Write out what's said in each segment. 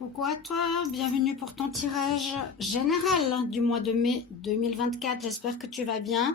Coucou à toi, bienvenue pour ton tirage général du mois de mai 2024. J'espère que tu vas bien.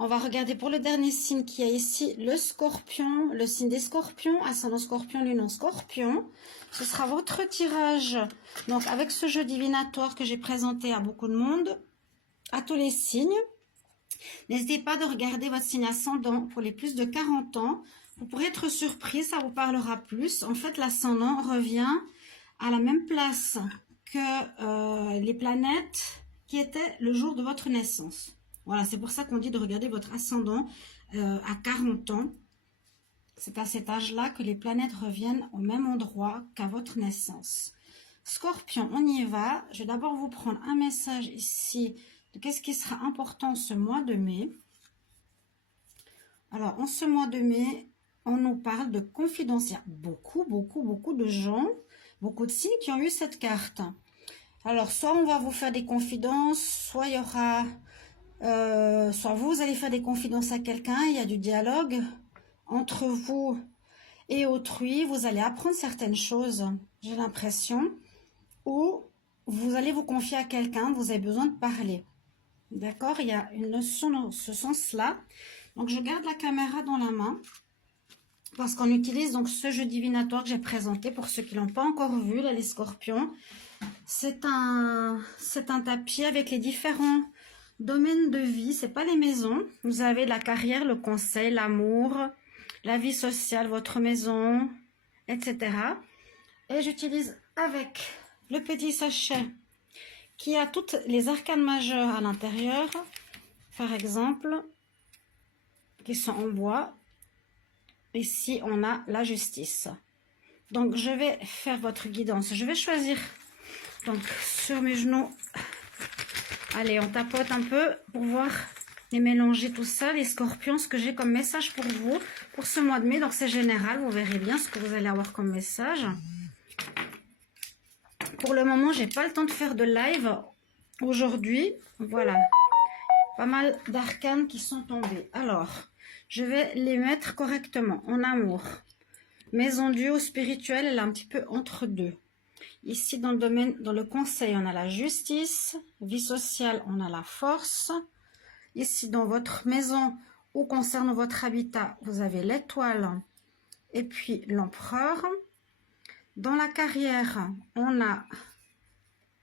On va regarder pour le dernier signe qui est ici, le scorpion, le signe des scorpions, ascendant scorpion, lune en scorpion. Ce sera votre tirage, donc avec ce jeu divinatoire que j'ai présenté à beaucoup de monde, à tous les signes. N'hésitez pas de regarder votre signe ascendant pour les plus de 40 ans. Vous pourrez être surpris, ça vous parlera plus. En fait, l'ascendant revient à la même place que les planètes qui étaient le jour de votre naissance. Voilà, c'est pour ça qu'on dit de regarder votre ascendant à 40 ans. C'est à cet âge-là que les planètes reviennent au même endroit qu'à votre naissance. Scorpion, on y va. Je vais d'abord vous prendre un message ici de qu'est-ce qui sera important ce mois de mai. Alors, en ce mois de mai, on nous parle de confidence. Il y a beaucoup de gens, beaucoup de signes qui ont eu cette carte. Alors, soit on va vous faire des confidences, soit il y aura... soit vous allez faire des confidences à quelqu'un, il y a du dialogue entre vous et autrui. Vous allez apprendre certaines choses, j'ai l'impression, ou vous allez vous confier à quelqu'un, vous avez besoin de parler. D'accord? Il y a une notion dans ce sens-là. Donc, je garde la caméra dans la main parce qu'on utilise donc ce jeu divinatoire que j'ai présenté pour ceux qui ne l'ont pas encore vu, là, les scorpions. C'est un tapis avec les différents domaines de vie. C'est pas les maisons. Vous avez la carrière, le conseil, l'amour, la vie sociale, votre maison, etc. Et j'utilise avec le petit sachet qui a toutes les arcanes majeures à l'intérieur, par exemple, qui sont en bois. Ici, on a la justice. Donc, je vais faire votre guidance. Je vais choisir, donc, sur mes genoux. Allez, on tapote un peu pour voir et mélanger tout ça, les scorpions, ce que j'ai comme message pour vous, pour ce mois de mai. Donc, c'est général, vous verrez bien ce que vous allez avoir comme message. Pour le moment, j'ai pas le temps de faire de live aujourd'hui. Voilà, pas mal d'arcanes qui sont tombées. Alors, je vais les mettre correctement. En amour, maison Dieu spirituelle, elle est un petit peu entre deux. Ici, dans le domaine, dans le conseil, on a la justice. Vie sociale, on a la force. Ici, dans votre maison ou concernant votre habitat, vous avez l'étoile et puis l'empereur. Dans la carrière, on a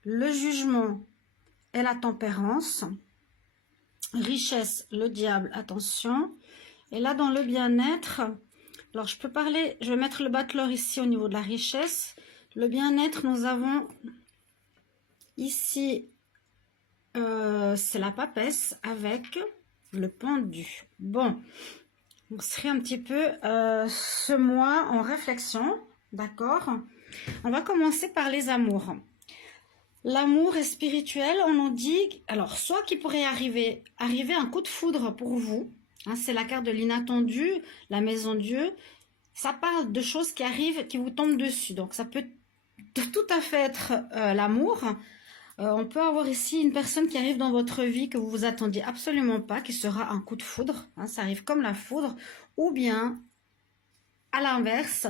le jugement et la tempérance. Richesse, le diable, attention. Et là, dans le bien-être, alors je peux parler, je vais mettre le battleur ici au niveau de la richesse. Le bien-être, nous avons ici, c'est la papesse avec le pendu. Bon, on serait un petit peu ce mois en réflexion, d'accord? On va commencer par les amours. L'amour est spirituel, on nous dit, alors soit qu'il pourrait arriver un coup de foudre pour vous, hein, c'est la carte de l'inattendu, la maison Dieu, ça parle de choses qui arrivent, qui vous tombent dessus, donc ça peut tout à fait être l'amour. On peut avoir ici une personne qui arrive dans votre vie que vous vous attendiez absolument pas, qui sera un coup de foudre, hein, ça arrive comme la foudre, ou bien à l'inverse,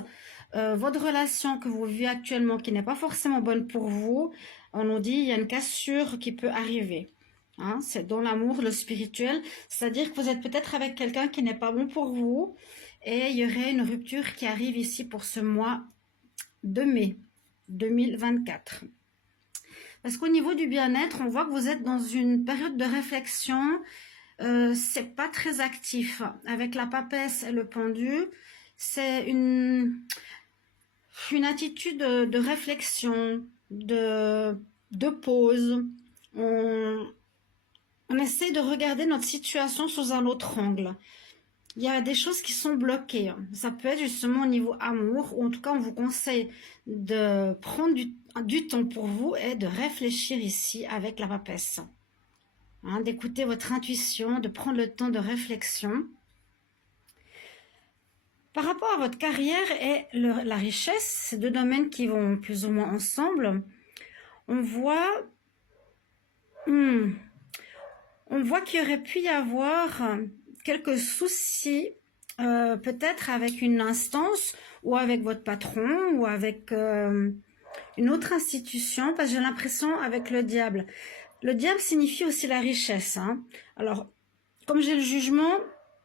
votre relation que vous vivez actuellement qui n'est pas forcément bonne pour vous, on nous dit il y a une cassure qui peut arriver. Hein, c'est dans l'amour, le spirituel, c'est-à-dire que vous êtes peut-être avec quelqu'un qui n'est pas bon pour vous et il y aurait une rupture qui arrive ici pour ce mois de mai 2024. Parce qu'au niveau du bien-être, on voit que vous êtes dans une période de réflexion, c'est pas très actif. Avec la papesse et le pendu, c'est une attitude de réflexion, de pause. On essaie de regarder notre situation sous un autre angle. Il y a des choses qui sont bloquées. Ça peut être justement au niveau amour, ou en tout cas on vous conseille de prendre du temps pour vous et de réfléchir ici avec la papesse. Hein, d'écouter votre intuition, de prendre le temps de réflexion. Par rapport à votre carrière et la richesse, ces deux domaines qui vont plus ou moins ensemble, on voit qu'il aurait pu y avoir quelques soucis, peut-être avec une instance ou avec votre patron ou avec une autre institution, parce que j'ai l'impression avec le diable signifie aussi la richesse, hein. Alors, comme j'ai le jugement,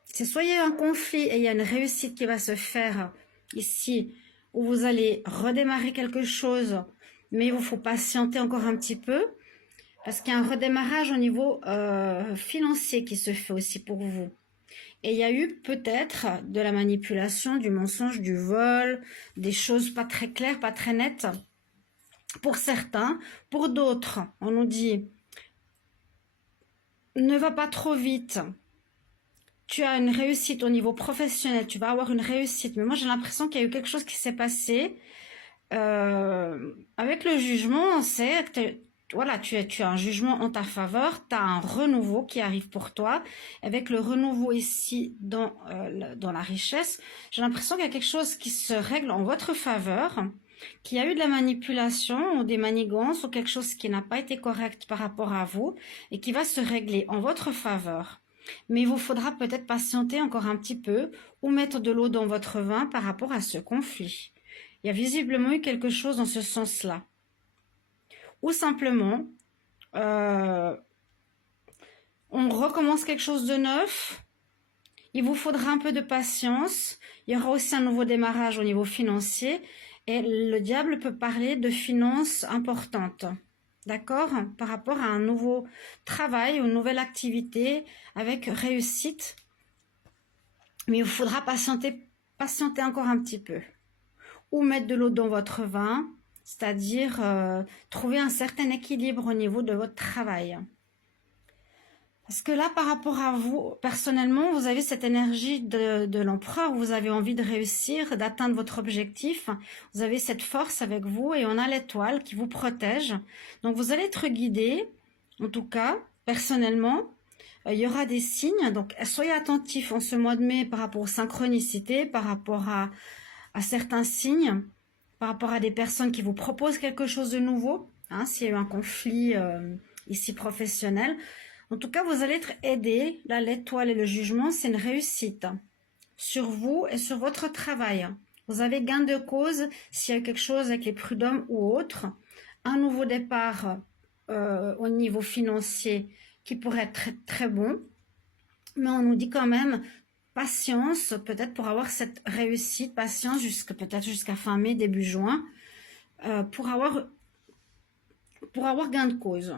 c'est soit il y a un conflit et il y a une réussite qui va se faire ici, où vous allez redémarrer quelque chose, mais il vous faut patienter encore un petit peu, parce qu'il y a un redémarrage au niveau financier qui se fait aussi pour vous. Et il y a eu peut-être de la manipulation, du mensonge, du vol, des choses pas très claires, pas très nettes. Pour certains, pour d'autres, on nous dit ne va pas trop vite. Tu as une réussite au niveau professionnel, tu vas avoir une réussite. Mais moi, j'ai l'impression qu'il y a eu quelque chose qui s'est passé. Avec le jugement, c'est que voilà, tu as un jugement en ta faveur, tu as un renouveau qui arrive pour toi. Avec le renouveau ici dans la richesse, j'ai l'impression qu'il y a quelque chose qui se règle en votre faveur, qu'il y a eu de la manipulation ou des manigances ou quelque chose qui n'a pas été correct par rapport à vous et qui va se régler en votre faveur. Mais il vous faudra peut-être patienter encore un petit peu ou mettre de l'eau dans votre vin par rapport à ce conflit. Il y a visiblement eu quelque chose dans ce sens-là. Ou simplement, on recommence quelque chose de neuf. Il vous faudra un peu de patience. Il y aura aussi un nouveau démarrage au niveau financier. Et le diable peut parler de finances importantes. D'accord? Par rapport à un nouveau travail, une nouvelle activité avec réussite. Mais il vous faudra patienter encore un petit peu. Ou mettre de l'eau dans votre vin, c'est-à-dire trouver un certain équilibre au niveau de votre travail. Parce que là, par rapport à vous, personnellement, vous avez cette énergie de l'empereur, vous avez envie de réussir, d'atteindre votre objectif, vous avez cette force avec vous et on a l'étoile qui vous protège. Donc vous allez être guidé, en tout cas, personnellement. Il y aura des signes, donc soyez attentifs en ce mois de mai par rapport aux synchronicités, par rapport à certains signes, par rapport à des personnes qui vous proposent quelque chose de nouveau, hein, s'il y a eu un conflit ici professionnel. En tout cas, vous allez être aidé. Là, l'étoile et le jugement, c'est une réussite sur vous et sur votre travail. Vous avez gain de cause s'il y a quelque chose avec les prud'hommes ou autre. Un nouveau départ au niveau financier qui pourrait être très, très bon. Mais on nous dit quand même patience, peut-être pour avoir cette réussite, patience peut-être jusqu'à fin mai, début juin, pour avoir gain de cause.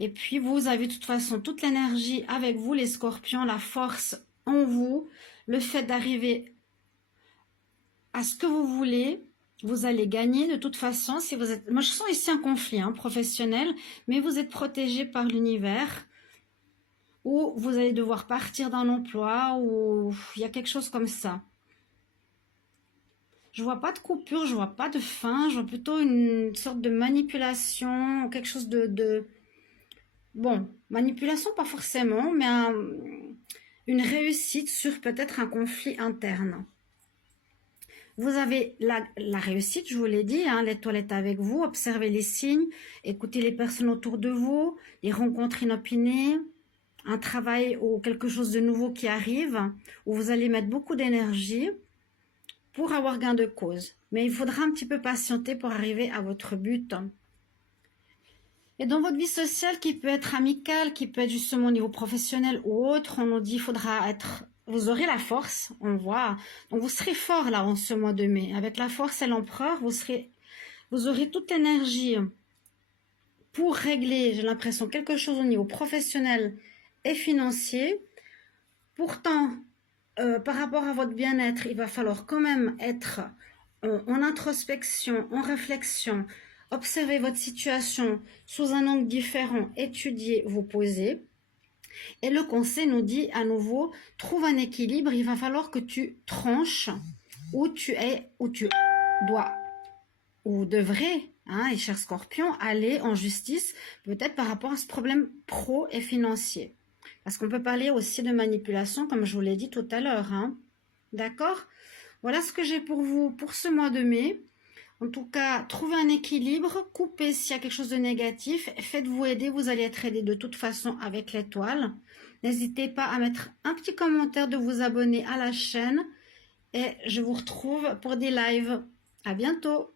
Et puis vous avez de toute façon toute l'énergie avec vous, les scorpions, la force en vous, le fait d'arriver à ce que vous voulez, vous allez gagner de toute façon. Si vous êtes, moi je sens ici un conflit professionnel, mais vous êtes protégé par l'univers, ou vous allez devoir partir d'un emploi, ou il y a quelque chose comme ça. Je vois pas de coupure, je vois pas de fin, je vois plutôt une sorte de manipulation, quelque chose de... Bon, manipulation pas forcément, mais une réussite sur peut-être un conflit interne. Vous avez la réussite, je vous l'ai dit, hein, l'étoile est avec vous, observez les signes, écoutez les personnes autour de vous, les rencontres inopinées, un travail ou quelque chose de nouveau qui arrive, où vous allez mettre beaucoup d'énergie pour avoir gain de cause. Mais il faudra un petit peu patienter pour arriver à votre but. Et dans votre vie sociale, qui peut être amicale, qui peut être justement au niveau professionnel ou autre, on nous dit qu'il faudra être... Vous aurez la force, on voit. Donc vous serez fort là en ce mois de mai. Avec la force et l'empereur, vous aurez toute l'énergie pour régler, j'ai l'impression, quelque chose au niveau professionnel et financier. Pourtant, par rapport à votre bien-être, il va falloir quand même être en introspection, en réflexion, observer votre situation sous un angle différent, étudier, vous poser. Et le conseil nous dit à nouveau, trouve un équilibre, il va falloir que tu tranches où tu dois, ou devrais, hein, les chers scorpions, aller en justice, peut-être par rapport à ce problème pro et financier. Parce qu'on peut parler aussi de manipulation, comme je vous l'ai dit tout à l'heure. Hein. D'accord? Voilà ce que j'ai pour vous pour ce mois de mai. En tout cas, trouvez un équilibre, coupez s'il y a quelque chose de négatif, faites-vous aider, vous allez être aidé de toute façon avec l'étoile. N'hésitez pas à mettre un petit commentaire, de vous abonner à la chaîne et je vous retrouve pour des lives. À bientôt!